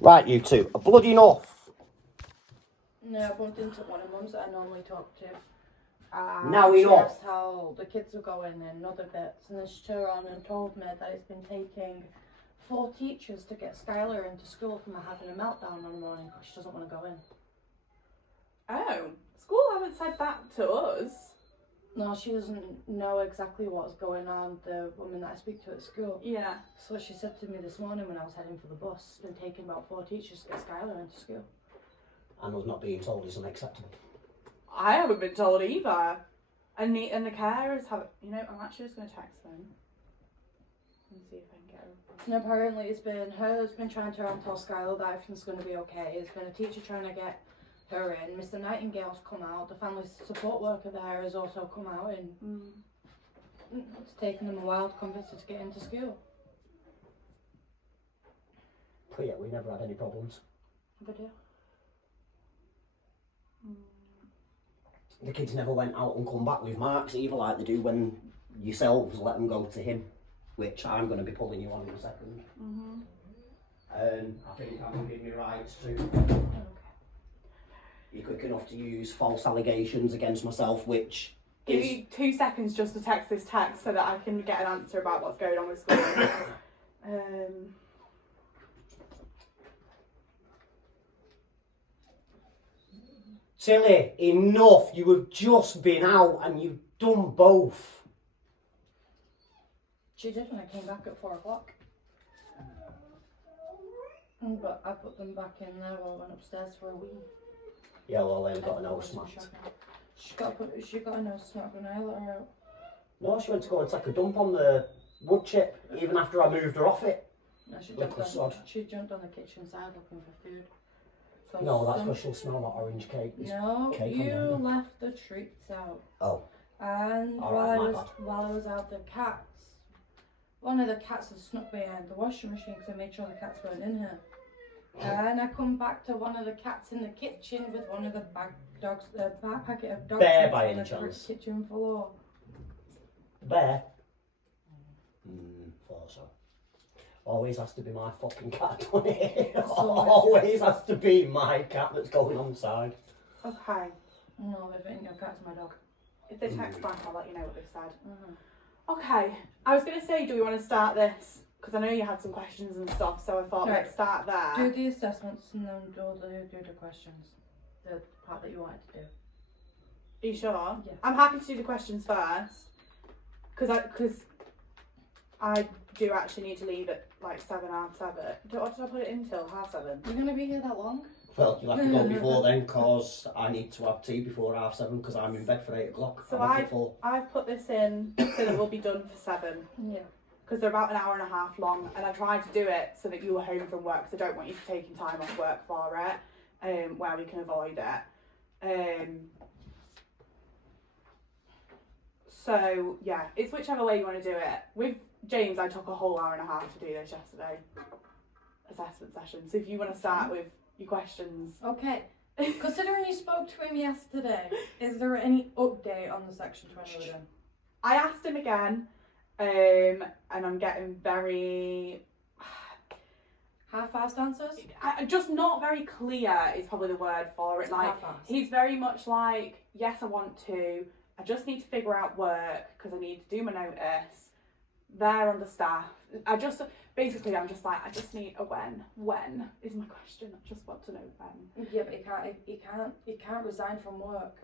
Right, you two, are bloody enough. No, I bumped into one of mums that I normally talk to. Now she enough. asked how the kids were going and other bits, and then she turned around and told me that it's been taking 4 teachers to get Skylar into school from her having a meltdown one morning because she doesn't want to go in. Oh, school haven't said that to us. No, she doesn't know exactly what's going on, the woman that I speak to at school. Yeah. So she said to me this morning when I was heading for the bus, it's been taking about 4 teachers to get Skylar into school. And us not being told is unacceptable. I haven't been told either. And the carers have, you know, I'm actually just going to text them and see if I can get her. And apparently it's been her that's been trying to tell Skylar that everything's going to be okay. It's been a teacher trying to get her in. Mr. Nightingale's come out. The family support worker there has also come out, and it's taken them a while to convince her to get into school. But yeah, we never had any problems. Never do. The kids never went out and come back with marks either, like they do when yourselves let them go to him, which I'm going to be pulling you on in a second. I think I'm within my rights to. Okay. You're quick enough to use false allegations against myself, which Give is... you 2 seconds just to text this text so that I can get an answer about what's going on with school. Tilly, enough. You have just been out and you've done both. She did when I came back at 4 o'clock. But I put them back in there while I went upstairs for a wee. Yeah, well, they've got a nose smacked. She got a nose smacked when I let her out. No, she went to go and take a dump on the wood chip, even after I moved her off it. No, Liquid sod. she jumped on the kitchen side looking for food. So No, that's because she'll smell that orange cake. No, cake you on there. left the treats out. Oh. And Alright, my bad. while I was out, the cats, one of the cats had snuck behind the washing machine because I made sure the cats weren't in here. And I come back to one of the cats in the kitchen with one of the packet of dog Bear treats by on any the chance? kitchen floor. Bear? Thought so. Always has to be my fucking cat, doesn't it? Always has to be my cat that's going on the side. Okay. No, they've eaten your cat's my dog. If they text back, I'll let you know what they've said. Okay. I was going to say, do we want to start this? Because I know you had some questions and stuff, so I thought let's start there. Do the assessments and then do the questions. The part that you wanted to do. Are you sure? Yeah. I'm happy to do the questions first. Because I do actually need to leave at like 7, half 7. What did I put it in till? Half 7? You're going to be here that long? Well, you'll have to go before then, because I need to have tea before half 7, because I'm in bed for 8 o'clock. So I've put this in so that we'll be done for 7. Yeah. Because they're about an hour and a half long, and I tried to do it so that you were home from work, because I don't want you taking time off work for it, where we can avoid it. So yeah, it's whichever way you want to do it. With James, I took a whole hour and a half to do this yesterday, assessment session. So if you want to start with your questions. Okay. Considering you spoke to him yesterday, is there any update on the Section 20 with him? I asked him again, and I'm getting very... Half-assed answers? Just not very clear is probably the word for it. Like, he's very much like, yes, I want to. I just need to figure out work because I need to do my notice. They're understaffed. I'm just like, I just need a when. When is my question? I just want to know when. Yeah, but he can't resign from work.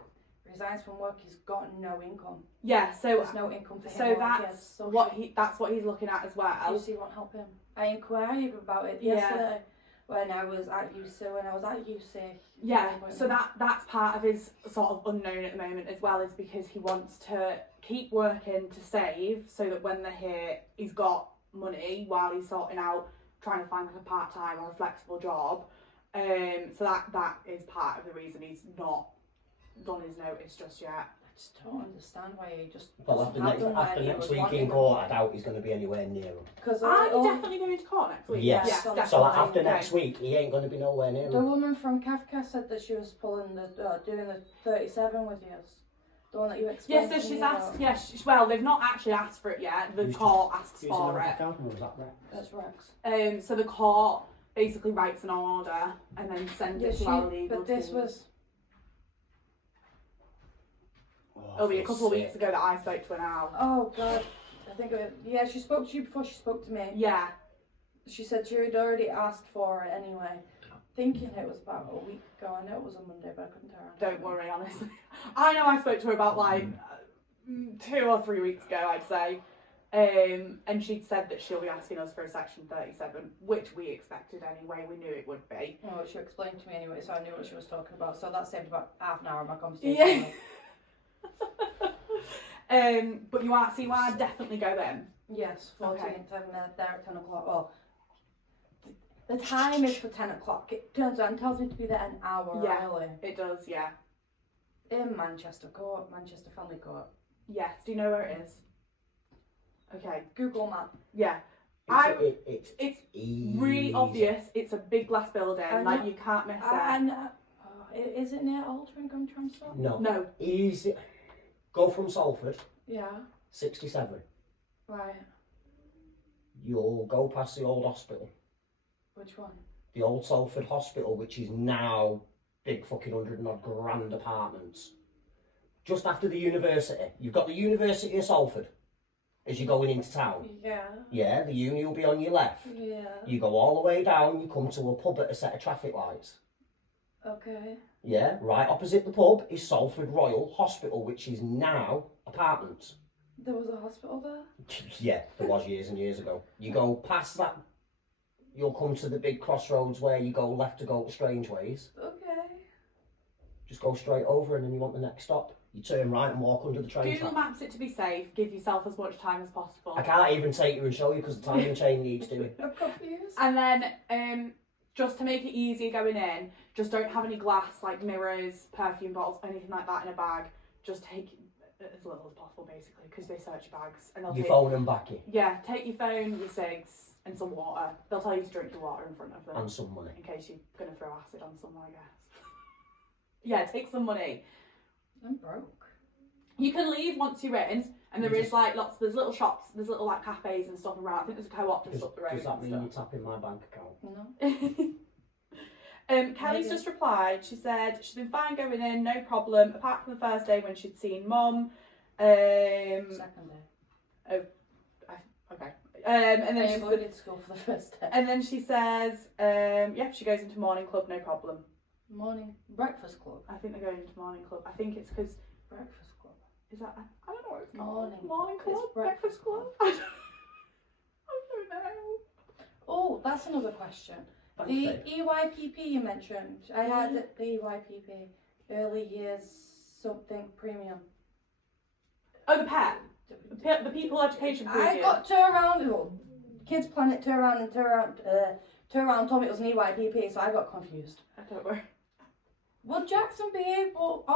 If he resigns from work, he's got no income. Yeah, so there's no income for him. So that's what he's looking at as well. UC won't help him. I inquired about it yesterday when I was at UC. Yeah, so that's part of his sort of unknown at the moment as well, is because he wants to keep working to save so that when they're here, he's got money while he's sorting out trying to find like a part-time or a flexible job. So that is part of the reason he's not done his notice just yet. I just don't understand why he just. Well, after next week in court, I doubt he's going to be anywhere near him. Because are you definitely going to court next week? Yes. Definitely. So after next week, he ain't going to be nowhere near him. The woman from Kafka said that she was pulling doing the 37 with you. The one that you explained. Yeah, so she's asked. Yeah, well, they've not actually asked for it yet. The court asks for it. Was that Rex? That's Rex. So the court basically writes an order and then sends Yeah, it to our legal but this team. was. It'll be a couple of weeks ago that I spoke to her now. Oh God, I think it. Yeah, she spoke to you before she spoke to me. Yeah. She said she had already asked for it anyway. Thinking it was about a week ago. I know it was a Monday, but I couldn't tell her. Don't worry, honestly. I know I spoke to her about like 2 or 3 weeks ago, I'd say. And she'd said that she'll be asking us for a Section 37, which we expected anyway. We knew it would be. Oh, she explained to me anyway, so I knew what she was talking about. So that saved about half an hour of my conversation. Yeah. But you are definitely going. Yes, 14th. Okay. I'm there at 10 o'clock. Well, the time is for 10 o'clock. It turns out and tells me to be there an hour early. It does, yeah. In Manchester Family Court. Yes, do you know where it is? Okay. Google map. Yeah. It's easy. really obvious. It's a big glass building, like you can't miss it. And is it near Altrincham and Tram Stop? No. Easy. Go from Salford, Yeah. 67. Right. You'll go past the old hospital. Which one? The old Salford Hospital, which is now big fucking 100 and odd grand apartments. Just after the university. You've got the University of Salford as you're going into town. Yeah. Yeah, the uni will be on your left. Yeah. You go all the way down, you come to a pub at a set of traffic lights. Okay. Yeah, right opposite the pub is Salford Royal Hospital, which is now apartments. There was a hospital there? Yeah, there was years and years ago. You go past that, you'll come to the big crossroads where you go left to go to Strangeways. Okay. Just go straight over and then you want the next stop. You turn right and walk under the train Google track. Maps it to be safe. Give yourself as much time as possible. I can't even take you and show you because the timing chain needs doing. I'm confused. And then, just to make it easier going in, just don't have any glass, like mirrors, perfume bottles, anything like that in a bag. Just take as little as possible, basically, because they search your bags. And they'll Your take, phone and backy. Yeah, take your phone, your cigs, and some water. They'll tell you to drink the water in front of them. And some money. In case you're going to throw acid on someone, I guess. Yeah, take some money. I'm broke. You can leave once you're in, and there is like there's little shops, there's little like cafes and stuff around. I think there's a co-op just up the road. Does that mean and you're tapping my bank account? No. Kelly's Maybe. just replied. She said she's been fine going in, no problem, apart from the first day when she'd seen Mum. Second day. Okay. And then I she avoided school for the first day. and then she says, yeah, she goes into morning club, no problem. Morning breakfast club. I think they're going into morning club. I think it's because Breakfast club. is that I don't know what it's called. Morning. Club, It's breakfast breakfast club. I don't know. Oh, that's another question. Thanks, The babe. EYPP you mentioned. I had the EYPP. Early years something premium. Oh, the pet. The people education I premium. got tour around. Well, Kids Planet tour around told me it was an EYPP, so I got confused. Don't worry. Would Jackson be able,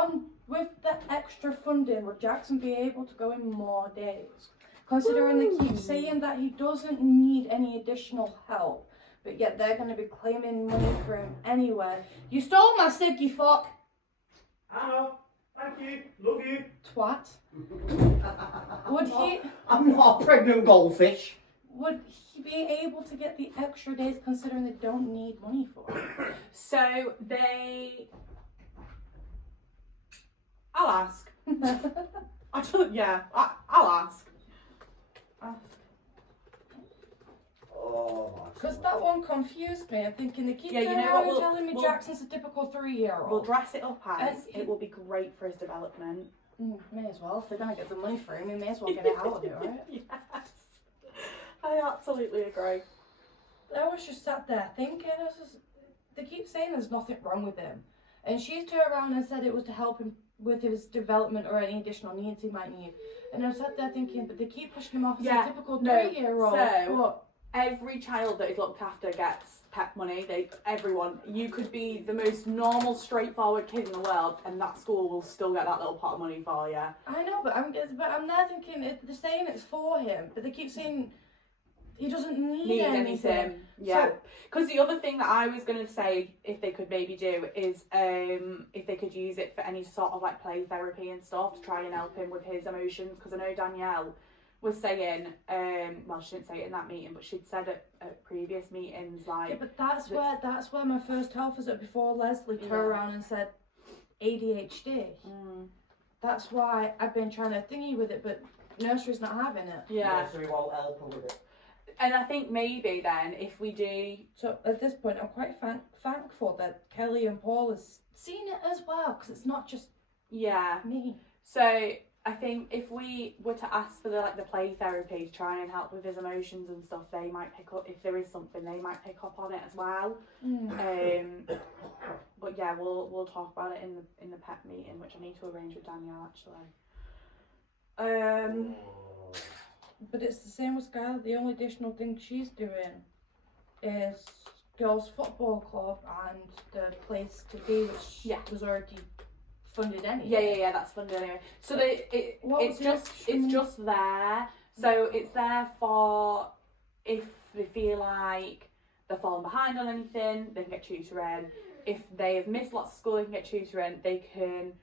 with the extra funding, would Jackson be able to go in more days? Considering they keep saying that he doesn't need any additional help, but yet they're going to be claiming money for him anyway. You stole my cig, you fuck! Hello, thank you, love you. Twat. Would he... I'm not a pregnant goldfish. Would he be able to get the extra days considering they don't need money for it? So they. I'll ask. I don't. Yeah, I'll ask. Oh my Because God. that one confused me. I'm thinking they keep Yeah, you turning know around what, and telling me we'll- Jackson's a typical 3-year-old. We'll dress it up as As it will be great for his development. May as well. If they're going to get the money for him, we may as well get it out of it, right? Yes, I absolutely agree. I was just sat there thinking, they keep saying there's nothing wrong with him. And she's turned around and said it was to help him with his development or any additional needs he might need. And I sat there thinking, but they keep pushing him off as Yeah, a typical no, 3-year-old. so- But Every child that is looked after gets pep money. Everyone. You could be the most normal, straightforward kid in the world, and that school will still get that little pot of money for you. I know, but I'm there thinking, they're saying it's for him, but they keep saying he doesn't need anything. Yeah. So- Because the other thing that I was going to say, if they could maybe do, is if they could use it for any sort of like play therapy and stuff to try and help him with his emotions. Because I know Danielle was saying, well, she didn't say it in that meeting, but she'd said at previous meetings, like... Yeah, but that's where my first health visitor before Leslie turned around and said ADHD. That's why I've been trying to thingy with it, but nursery's not having it. Yeah. Nursery won't help her with it. And I think maybe then, if we do... So at this point, I'm quite thankful that Kelly and Paul has seen it as well, because it's not just me. So I think if we were to ask for the play therapy to try and help with his emotions and stuff, they might pick up, if there is something, they might pick up on it as well. But yeah, we'll talk about it in the pet meeting, which I need to arrange with Danielle actually. But it's the same with Skylar. The only additional thing she's doing is girls' football club and the place to be, which was already funded anyway. Yeah, that's funded anyway. So it's just there. So it's there for if they feel like they're falling behind on anything, they can get tutoring. If they have missed lots of school, they can get tutoring. They can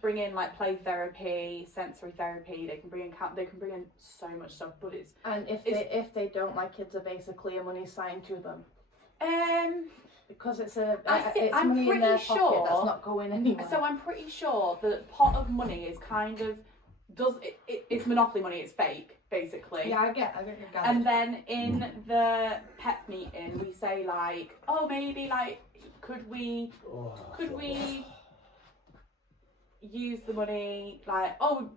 bring in like play therapy, sensory therapy. They can bring in so much stuff. But if they don't, my kids are basically a money sign to them. Because it's money in their pocket that's not going anywhere. So I'm pretty sure the pot of money is kind of it's monopoly money. It's fake, basically. Yeah, I get it. And then in the pet meeting, we say like, oh, maybe like could we use the money like, oh,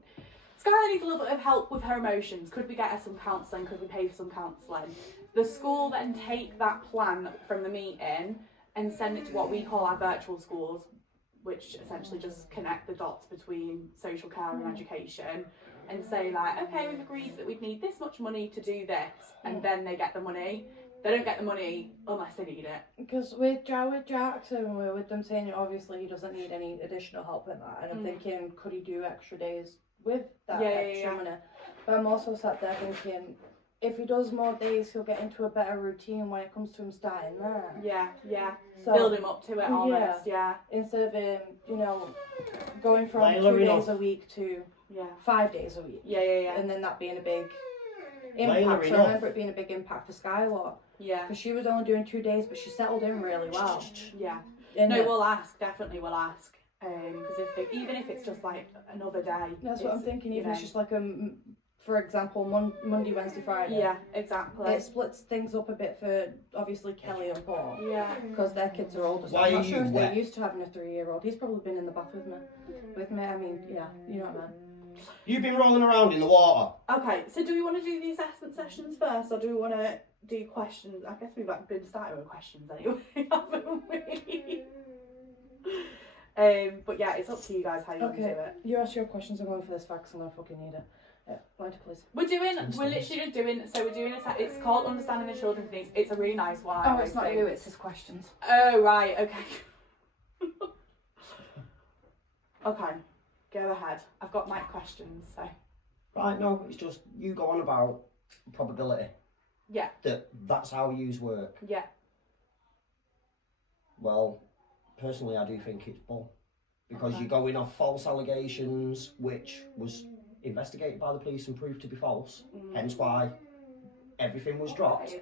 Skylar needs a little bit of help with her emotions. Could we get her some counselling? Could we pay for some counselling? The school then take that plan from the meeting and send it to what we call our virtual schools, which essentially just connect the dots between social care and education, and say like, okay, we've agreed that we'd need this much money to do this, and then they get the money. They don't get the money unless they need it. Because with Jackson, we're with them saying obviously he doesn't need any additional help in that, and I'm thinking, could he do extra days with that extra money? But I'm also sat there thinking, if he does more days, he'll get into a better routine when it comes to him starting there. Yeah. So, build him up to it almost. Yeah. Instead of him, going from 2 days a week to 5 days a week. Yeah. And then that being a big impact. So I remember it being a big impact for Skylar. Yeah. Because she was only doing 2 days, but she settled in really well. Yeah. And we'll ask. Definitely, we'll ask. Because even if it's just like another day. That's what I'm thinking. Even if it's just like for example, Monday, Wednesday, Friday. Yeah, exactly. It splits things up a bit for obviously Kelly and Paul. Yeah. Because their kids are older. So I'm not sure if they're used to having a 3-year-old. He's probably been in the bath with me. I mean, yeah, you know what I mean. You've been rolling around in the water. Okay, so do we want to do the assessment sessions first, or do we want to do questions? I guess we've been starting with questions anyway, haven't we? But yeah, it's up to you guys how you want to do it. You ask your questions. I'm going for this fact, I'm gonna fucking need it. Yeah, lighter, please. We're literally just doing. So we're doing it's called Understanding the Children's Needs. It's a really nice one. Oh, it's not you. It's his questions. Oh right, okay. Okay. Go ahead. I've got my questions, so. Right, no, it's just you go on about probability. Yeah. That's how yous work. Yeah. Well, personally, I do think it's bull. Because you're going off false allegations, which was investigated by the police and proved to be false. Hence why everything was dropped.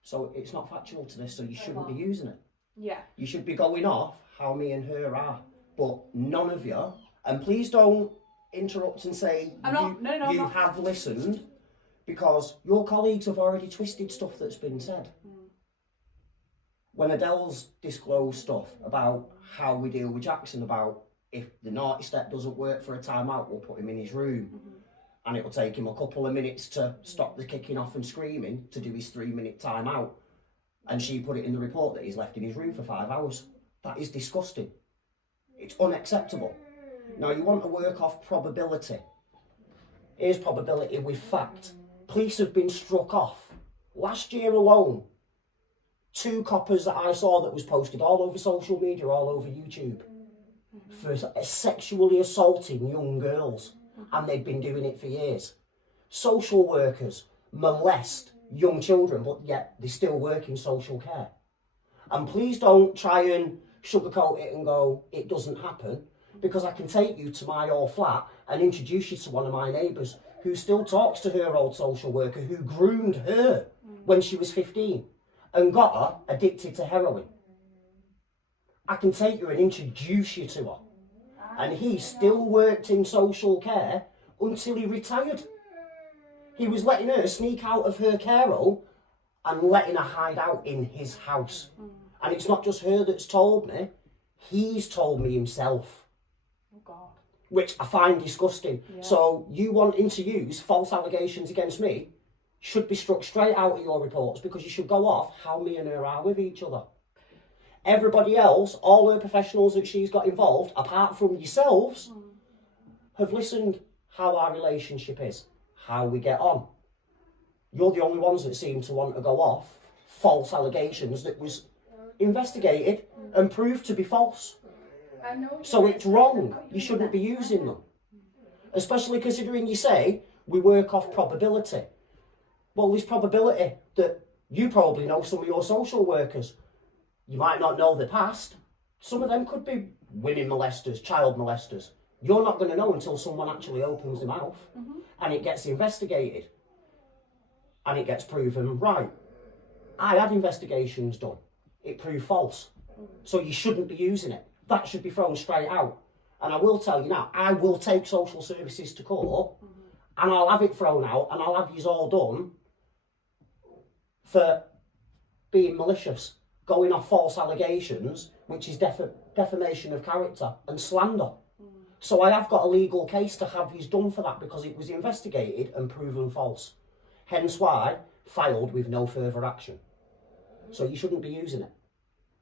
So it's not factual to this, so you shouldn't be using it. Yeah. You should be going off how me and her are. But none of you... And please don't interrupt and say you have listened, because your colleagues have already twisted stuff that's been said. When Adele's disclosed stuff about how we deal with Jackson, about if the naughty step doesn't work for a timeout, we'll put him in his room. And it'll take him a couple of minutes to stop the kicking off and screaming to do his 3-minute timeout. And she put it in the report that he's left in his room for 5 hours. That is disgusting. It's unacceptable. Now, you want to work off probability. Here's probability with fact. Police have been struck off. Last year alone, 2 coppers that I saw that was posted all over social media, all over YouTube, for sexually assaulting young girls. And they've been doing it for years. Social workers molest young children, but yet they still work in social care. And please don't try and sugarcoat it and go, it doesn't happen. Because I can take you to my old flat and introduce you to one of my neighbours who still talks to her old social worker who groomed her when she was 15 and got her addicted to heroin. I can take you and introduce you to her. And he still worked in social care until he retired. He was letting her sneak out of her care home and letting her hide out in his house. And it's not just her that's told me, he's told me himself. Oh God. Which I find disgusting. Yeah. So you wanting to use false allegations against me should be struck straight out of your reports, because you should go off how me and her are with each other. Everybody else, all her professionals that she's got involved, apart from yourselves, have listened how our relationship is, how we get on. You're the only ones that seem to want to go off false allegations that was investigated and proved to be false. So it's wrong. You shouldn't be using them. Especially considering you say we work off probability. Well, there's probability that you probably know some of your social workers. You might not know the past. Some of them could be women molesters, child molesters. You're not going to know until someone actually opens their mouth and it gets investigated and it gets proven right. I had investigations done. It proved false. So you shouldn't be using it. That should be thrown straight out. And I will tell you now, I will take social services to court and I'll have it thrown out and I'll have yous all done for being malicious, going off false allegations, which is defamation of character and slander. So I have got a legal case to have yous done for that, because it was investigated and proven false. Hence why filed with no further action. So you shouldn't be using it.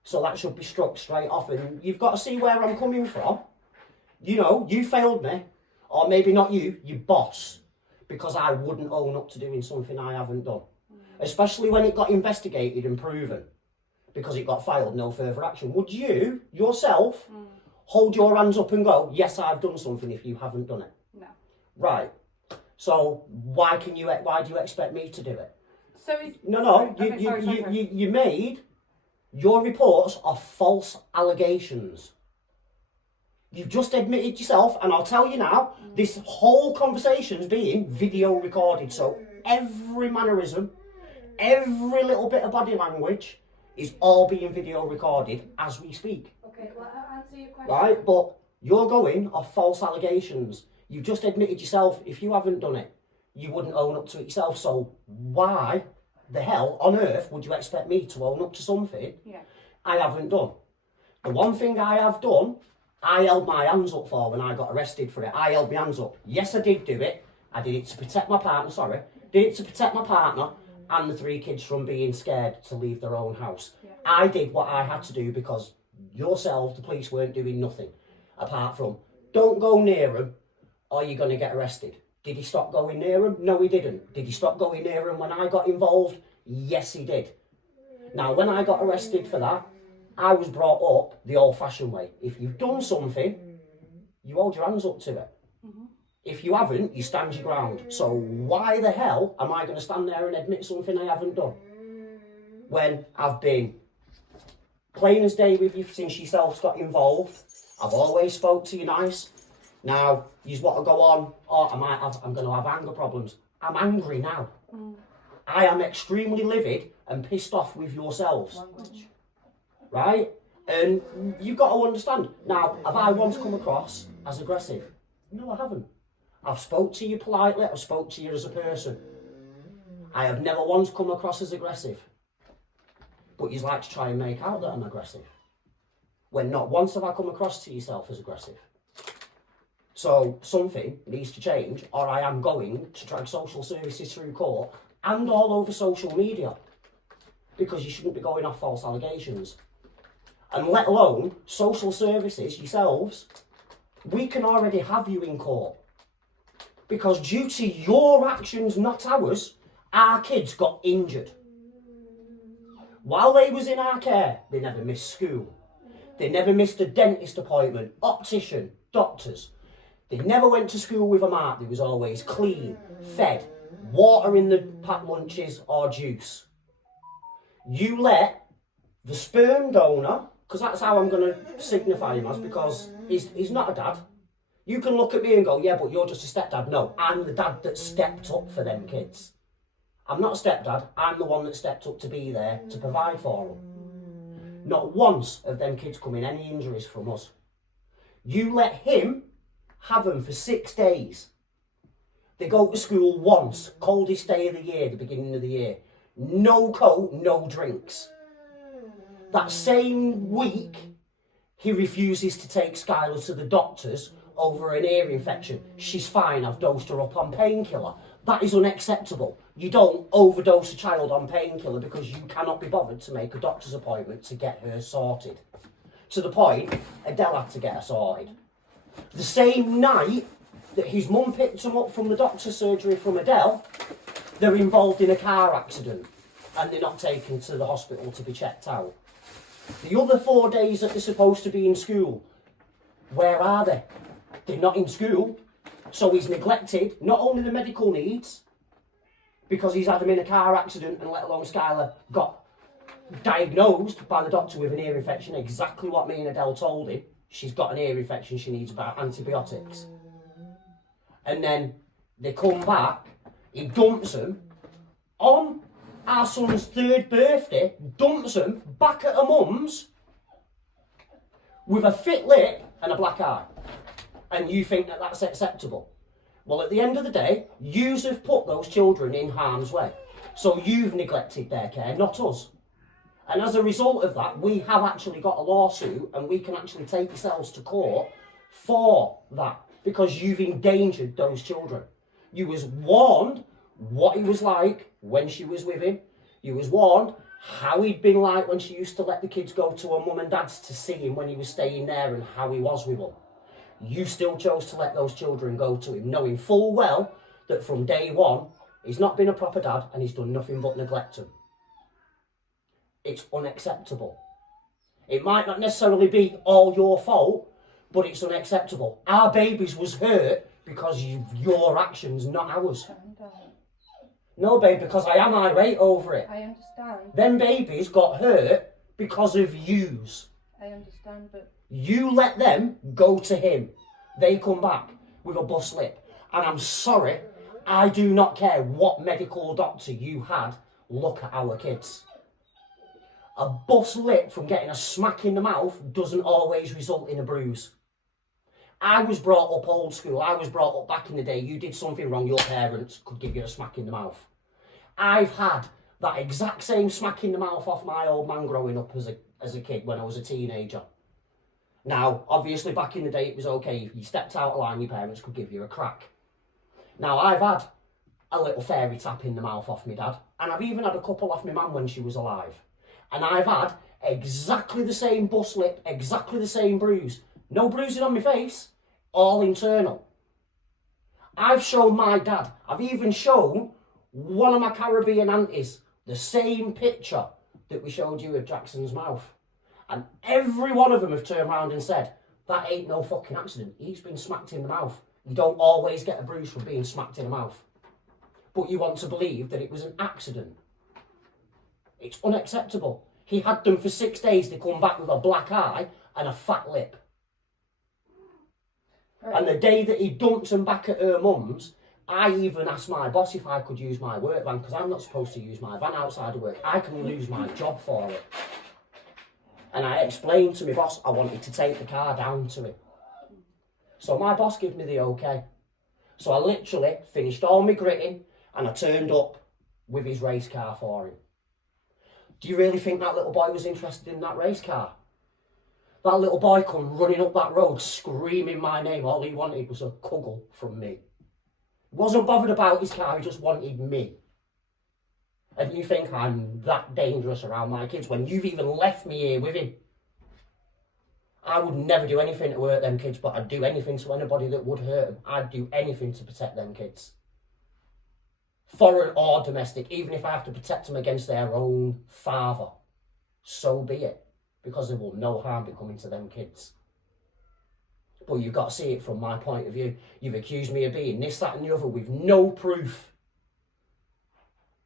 So that should be struck straight off, and you've got to see where I'm coming from. You know, you failed me, or maybe not you, your boss, because I wouldn't own up to doing something I haven't done. Especially when it got investigated and proven, because it got filed, no further action. Would you, yourself, hold your hands up and go, yes, I've done something, if you haven't done it? No. Right. So why do you expect me to do it? So is No. sorry. You made your reports are false allegations. You've just admitted yourself, and I'll tell you now, this whole conversation's being video recorded. So every mannerism, every little bit of body language is all being video recorded as we speak. Okay, well, I'll answer your question. Right, but you're going off false allegations. You've just admitted yourself, if you haven't done it, you wouldn't own up to it yourself. So why the hell on earth would you expect me to own up to something I haven't done? The one thing I have done, I held my hands up for when I got arrested for it. I held my hands up. Yes, I did do it. I did it to protect my partner, Did it to protect my partner and the 3 kids from being scared to leave their own house. I did what I had to do, because yourself, the police, weren't doing nothing apart from, don't go near him or you're going to get arrested. Did he stop going near him? No, he didn't. Did he stop going near him when I got involved? Yes, he did. Now, when I got arrested for that, I was brought up the old-fashioned way. If you've done something, you hold your hands up to it. If you haven't, you stand your ground. So why the hell am I going to stand there and admit something I haven't done? When I've been plain as day with you since yourselves got involved. I've always spoke to you nice. Now, you want to go on, I'm going to have anger problems. I'm angry now. I am extremely livid and pissed off with yourselves. Language. Right? And you've got to understand. Now, have I once come across as aggressive? No, I haven't. I've spoke to you politely, I've spoke to you as a person. I have never once come across as aggressive. But you like to try and make out that I'm aggressive. When not once have I come across to yourself as aggressive. So something needs to change, or I am going to drag social services through court and all over social media. Because you shouldn't be going off false allegations. And let alone social services, yourselves, we can already have you in court. Because due to your actions, not ours, our kids got injured. While they was in our care, they never missed school. They never missed a dentist appointment, optician, doctors. They never went to school with a mark. They was always clean, fed, water in the packed lunches or juice. You let the sperm donor, because that's how I'm going to signify him as, because he's not a dad. You can look at me and go, yeah, but you're just a stepdad. No, I'm the dad that stepped up for them kids. I'm not a stepdad, I'm the one that stepped up to be there to provide for them. Not once have them kids come in any injuries from us. You let him have them for 6 days. They go to school once, coldest day of the year, the beginning of the year. No coat, no drinks. That same week, he refuses to take Skylar to the doctors over an ear infection. She's fine, I've dosed her up on painkiller. That is unacceptable. You don't overdose a child on painkiller because you cannot be bothered to make a doctor's appointment to get her sorted. To the point, Adele had to get her sorted. The same night that his mum picked him up from the doctor's surgery from Adele, they're involved in a car accident and they're not taken to the hospital to be checked out. The other 4 days that they're supposed to be in school, where are they? They're not in school. So he's neglected not only the medical needs, because he's had them in a car accident and let alone Skylar got diagnosed by the doctor with an ear infection, exactly what me and Adele told him. She's got an ear infection, she needs about antibiotics. And then they come back, he dumps them on our son's 3rd birthday, dumps them back at her mum's with a fit lip and a black eye. And you think that that's acceptable? Well, at the end of the day, yous have put those children in harm's way. So you've neglected their care, not us. And as a result of that, we have actually got a lawsuit and we can actually take yourselves to court for that because you've endangered those children. You was warned what he was like when she was with him. You was warned how he'd been like when she used to let the kids go to her mum and dad's to see him when he was staying there and how he was with them. You still chose to let those children go to him, knowing full well that from day one, he's not been a proper dad and he's done nothing but neglect them. It's unacceptable. It might not necessarily be all your fault, but it's unacceptable. Our babies was hurt because of your actions, not ours. No, babe, because I am irate over it. I understand. Them babies got hurt because of yous. I understand, but... You let them go to him. They come back with a bus lip. And I'm sorry, I do not care what medical doctor you had look at our kids. A bus lip from getting a smack in the mouth doesn't always result in a bruise. I was brought up old school. I was brought up back in the day. You did something wrong, your parents could give you a smack in the mouth. I've had that exact same smack in the mouth off my old man growing up as a kid when I was a teenager. Now, obviously, back in the day, it was okay. If you stepped out of line, your parents could give you a crack. Now, I've had a little fairy tap in the mouth off my dad, and I've even had a couple off my mum when she was alive. And I've had exactly the same bus lip, exactly the same bruise. No bruising on my face, all internal. I've shown my dad, I've even shown one of my Caribbean aunties the same picture that we showed you of Jackson's mouth. And every one of them have turned around and said, that ain't no fucking accident. He's been smacked in the mouth. You don't always get a bruise from being smacked in the mouth. But you want to believe that it was an accident. It's unacceptable. He had them for 6 days. They come back with a black eye and a fat lip. Right. And the day that he dumped them back at her mum's, I even asked my boss if I could use my work van, because I'm not supposed to use my van outside of work. I can lose my job for it. And I explained to my boss I wanted to take the car down to him. So my boss gave me the okay. So I literally finished all my gritting and I turned up with his race car for him. Do you really think that little boy was interested in that race car? That little boy come running up that road screaming my name. All he wanted was a cuddle from me. Wasn't bothered about his car, he just wanted me. And you think I'm that dangerous around my kids when you've even left me here with him? I would never do anything to hurt them kids, but I'd do anything to anybody that would hurt them. I'd do anything to protect them kids. Foreign or domestic, even if I have to protect them against their own father. So be it, because there will no harm be coming to them kids. But you've got to see it from my point of view. You've accused me of being this, that and the other with no proof.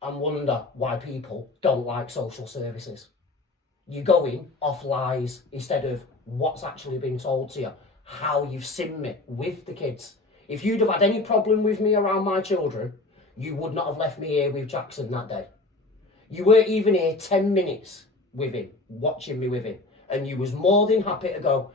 And wonder why people don't like social services. You're going off lies instead of what's actually been told to you. how you've seen me with the kids. If you'd have had any problem with me around my children, you would not have left me here with Jackson that day. You weren't even here 10 minutes with him, watching me with him. And you was more than happy to go,